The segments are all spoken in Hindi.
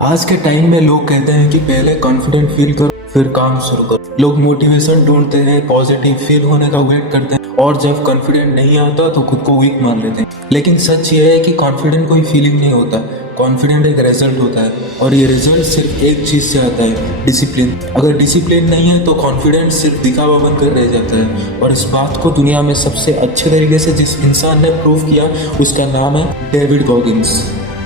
आज के टाइम में लोग कहते हैं कि पहले कॉन्फिडेंट फील करो फिर काम शुरू करो। लोग मोटिवेशन ढूंढते हैं, पॉजिटिव फील होने का वेट करते हैं और जब कॉन्फिडेंट नहीं आता तो खुद को वीक मान लेते हैं। लेकिन सच ये है कि कॉन्फिडेंट कोई फीलिंग नहीं होता, कॉन्फिडेंट एक रिजल्ट होता है और ये रिजल्ट सिर्फ एक चीज़ से आता है, डिसिप्लिन। अगर डिसिप्लिन नहीं है तो कॉन्फिडेंस सिर्फ दिखावा बनकर रह जाता है। और इस बात को दुनिया में सबसे अच्छे तरीके से जिस इंसान ने प्रूव किया उसका नाम है डेविड गॉगिंस।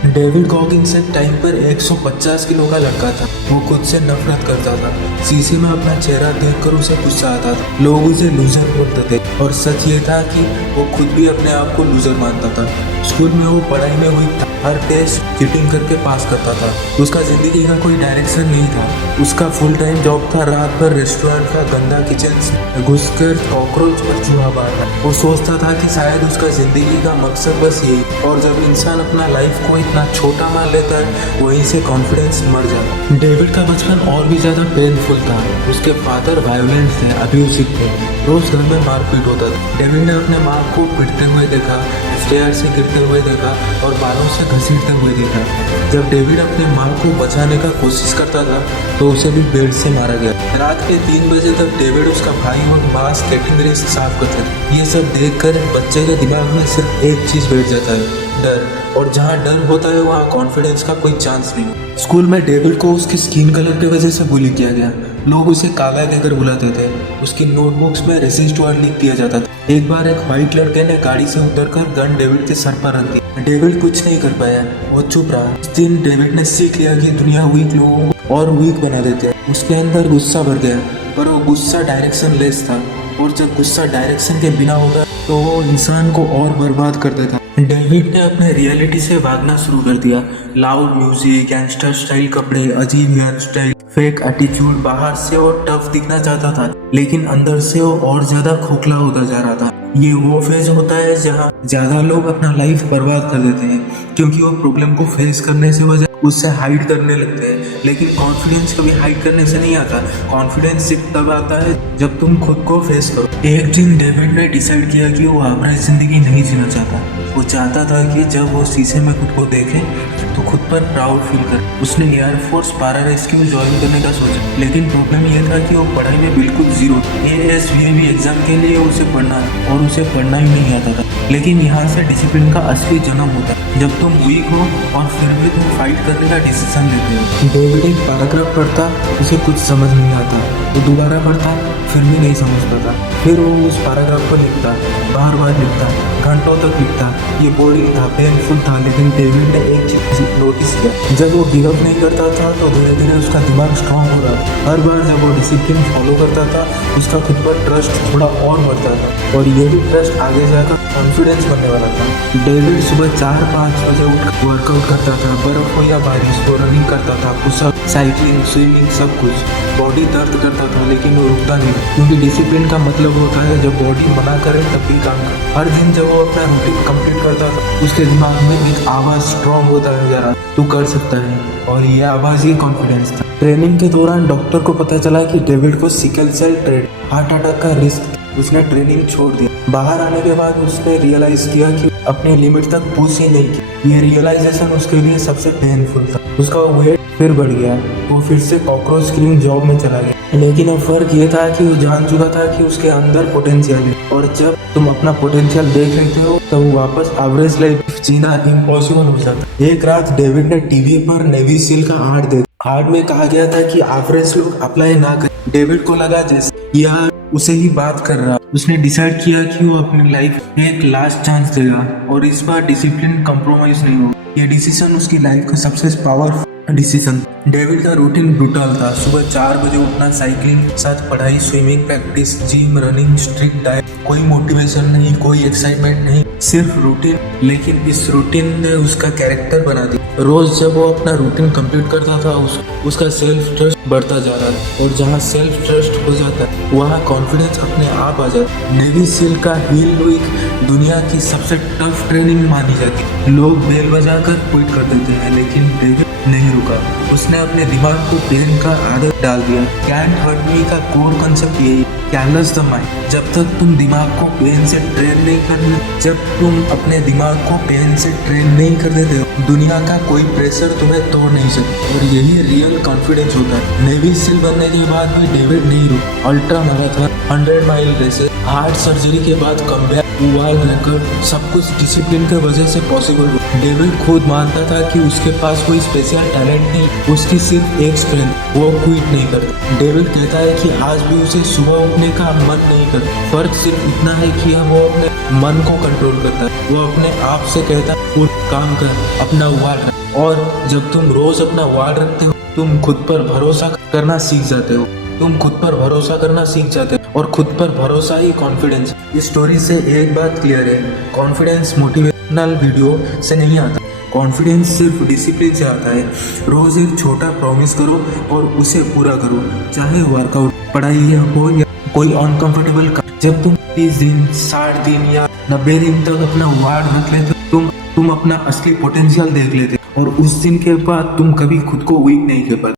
डेविड गॉगिंस एक टाइम पर 150 किलो का लड़का था। वो खुद से नफरत करता था। शीशे में अपना चेहरा देखकर उसे गुस्सा आता था। लोग उसे लूजर बोलते थे और सच ये था कि वो खुद भी अपने आप को लूजर मानता था। स्कूल में वो पढ़ाई में वीक था, हर टेस्ट चीटिंग करके पास करता था। उसका जिंदगी का कोई डायरेक्शन नहीं था। उसका फुल टाइम जॉब था रात भर रेस्टोरेंट का गंदा किचन घुसकर कॉकरोच और चूहा मारना। वो सोचता था कि शायद उसका जिंदगी का मकसद बस यही। और जब इंसान अपना लाइफ को इतना छोटा मान लेता है वहीं से कॉन्फिडेंस मर जाता है। डेविड का बचपन और भी ज्यादा पेनफुल था। उसके फादर वायलेंट थे, अब्यूसिव थे, रोज घर में मारपीट होता था। डेविड ने अपने माँ को पिटते हुए देखा, स्टेयर से गिरते हुए देखा और बालों से घसीटते हुए देखा। जब डेविड अपने माँ को बचाने का कोशिश करता था तो उसे भी बेड से मारा गया। रात के 3 बजे तक डेविड, उसका भाई और माँ स्केटिंग रेस साफ करते थे। ये सब देखकर बच्चे के दिमाग में सिर्फ एक चीज बैठ जाता है, डर। और जहाँ डर होता है वहाँ कॉन्फिडेंस का कोई चांस नहीं। स्कूल में डेविड को उसकी स्किन कलर की वजह से बुली किया गया। लोग उसे काला कहकर बुलाते थे। उसकी नोटबुक्स में रेसिस्ट वर्ड लिख दिया जाता था। एक बार एक व्हाइट लड़के ने गाड़ी से उतरकर गन डेविड के सर पर रख दी। डेविड कुछ नहीं कर पाया, वो चुप रहा। उस दिन डेविड ने सीख लिया कि दुनिया वीक लोगों को और वीक बना देती है। उसके अंदर गुस्सा भर गया, पर वो गुस्सा डायरेक्शन लेस था। और जब गुस्सा डायरेक्शन के बिना होगा तो वो इंसान को और बर्बाद कर देता। डेविड ने अपने रियलिटी से भागना शुरू कर दिया। लाउड म्यूजिक, गैंगस्टर स्टाइल कपड़े, अजीब हेयर स्टाइल, फेक एटीट्यूड। बाहर से वो टफ दिखना चाहता था लेकिन अंदर से वो और ज्यादा खोखला होता जा रहा था। ये वो फेज होता है जहाँ ज्यादा लोग अपना लाइफ बर्बाद कर देते हैं क्योंकि वो प्रॉब्लम को फेस करने से वजह उससे हाइड करने लगते हैं। लेकिन कॉन्फिडेंस कभी हाइड करने से नहीं आता। कॉन्फिडेंस सिर्फ तब आता है जब तुम खुद को फेस करो। एक दिन डेविड ने डिसाइड किया कि वो एवरेज जिंदगी नहीं जीना चाहता। वो चाहता था कि जब वो शीशे में खुद को देखे तो खुद पर प्राउड फील करे। उसने एयरफोर्स पैरा रेस्क्यू ज्वाइन करने का सोचा, लेकिन प्रॉब्लम यह था कि वो पढ़ाई में बिल्कुल जीरो। ASVAB एग्जाम के लिए उसे पढ़ना और उसे पढ़ना ही नहीं आता था। लेकिन यहाँ से डिसिप्लिन का असली जन्म होता है, जब तुम वीक हो और फिर भी तुम फाइट करने का डिसीजन लेते हो। डेविड एक पैराग्राफ पढ़ता, उसे कुछ समझ नहीं आता। वो दोबारा पढ़ता, फिर भी नहीं समझ पाता। फिर वो उस पैराग्राफ को लिखता, बार बार लिखता, घंटों तक लिखता। ये बोरिंग था, पेनफुल था, लेकिन डेविड ने एक चीज नोटिस किया। जब वो गिव अप नहीं करता था तो धीरे धीरे उसका दिमाग स्ट्रांग हो रहा था। हर बार जब वो डिसिप्लिन फॉलो करता था उसका खुद पर ट्रस्ट थोड़ा और बढ़ता था और ये भी ट्रस्ट आगे जाकर कॉन्फिडेंस बनने वाला था। डेविड सुबह 4-5 बजे उठ वर्कआउट करता था, बर्फ हो या बारिश हो, रनिंग करता था, पुशअप, साइकिलिंग, स्विमिंग, सब कुछ। बॉडी दर्द करता था लेकिन वो रुकता नहीं, क्योंकि डिसिप्लिन का मतलब होता है जब बॉडी मना करे तब भी काम करे। हर दिन जब वो अपना रूटीन कंप्लीट करता था उसके दिमाग में एक आवाज स्ट्रांग होता है, जरा तू कर सकता है। और ये आवाज ही कॉन्फिडेंस था। ट्रेनिंग के दौरान डॉक्टर को पता चला कि डेविड को sickle cell trait, heart attack का रिस्क। उसने ट्रेनिंग छोड़ दिया। बाहर आने के बाद उसने रियलाइज किया कि अपने लिमिट तक पुश ही नहीं की। ये रियलाइजेशन उसके लिए सबसे पेनफुल था। उसका वेट फिर बढ़ गया। वो फिर से कॉकरोच क्लीनिंग जॉब में चला गया। लेकिन अब फर्क ये था कि वो जान चुका था कि उसके अंदर पोटेंशियल है और जब तुम अपना पोटेंशियल देख लेते हो तो वापस एवरेज लाइफ जीना इम्पॉसिबल हो जाता। एक रात डेविड ने टीवी पर नेवी सील का ऐड देखा। ऐड में कहा गया था कि एवरेज लोग अप्लाई ना करें। डेविड को लगा जैसे यार उसे ही बात कर रहा। उसने डिसाइड किया कि वो अपनी लाइफ में एक लास्ट चांस देगा और इस बार डिसिप्लिन कंप्रोमाइज नहीं होगा। ये डिसीजन उसकी लाइफ का सबसे पावरफुल डिसीजन। डेविड का रूटीन ब्रूटल था। सुबह 4 बजे उठना, साइकिलिंग, साथ पढ़ाई, swimming practice, gym, running, strict diet. कोई मोटिवेशन नहीं, कोई एक्साइटमेंट नहीं, सिर्फ रूटीन। लेकिन इस रूटीन ने उसका कैरेक्टर बना दिया। रोज जब वो अपना रूटीन कंप्लीट करता था उसका सेल्फ ट्रस्ट बढ़ता जा रहा था और जहाँ सेल्फ ट्रस्ट हो जाता है वहाँ कॉन्फिडेंस अपने आप आ जाता है। नेवी सील का हील वीक दुनिया की सबसे टफ ट्रेनिंग मानी जाती है। लोग बेल बजाकर क्विट कर देते हैं लेकिन डेविड नहीं रुका। उसने अपने दिमाग को पेन का आदत डाल दिया। कैंट हर्ट मी का कोर कंसेप्ट यही कैलस द माइंड। जब तक तुम दिमाग को पेन से ट्रेन नहीं करने, जब तुम अपने दिमाग को पेन से ट्रेन नहीं कर देते हो, दुनिया का कोई प्रेशर तुम्हें तोड़ नहीं सकता। और यही रियल कॉन्फिडेंस होता है। नेवी सील बनने के बाद भी डेविड नहीं रुका। Ultra marathon, 100 mile races, heart surgery के बाद कमबैक, वर्ल्ड रिकॉर्ड, सब कुछ डिसिप्लिन की वजह से पॉसिबल हुआ। डेविड खुद मानता था कि उसके पास कोई स्पेशल टैलेंट नहीं, उसकी सिर्फ एक स्ट्रेंथ, वो क्विट नहीं करता। डेविड कहता है कि आज भी उसे सुबह उठने का मन नहीं करता। फर्क सिर्फ इतना है कि वो अपने मन को कंट्रोल करता है। वो अपने आप से कहता है उठ, काम कर, अपना वाल रख। और जब तुम रोज अपना वाल रखते हो, तुम खुद पर भरोसा करना सीख जाते हो। तुम खुद पर भरोसा करना सीख जाते हो और खुद पर भरोसा ही कॉन्फिडेंस। इस स्टोरी से एक बात क्लियर है, कॉन्फिडेंस मोटिवेशनल वीडियो से नहीं आता। कॉन्फिडेंस सिर्फ डिसिप्लिन से आता है। रोज एक छोटा प्रॉमिस करो और उसे पूरा करो, चाहे वर्कआउट, पढ़ाई हो या कोई अनकंफर्टेबल काम। जब तुम 30 दिन, 60 दिन या 90 दिन तक अपना वार्ड रख लेते हो, तुम अपना असली पोटेंशियल देख लेते हो और उस दिन के बाद तुम कभी खुद को वीक नहीं कर पाते।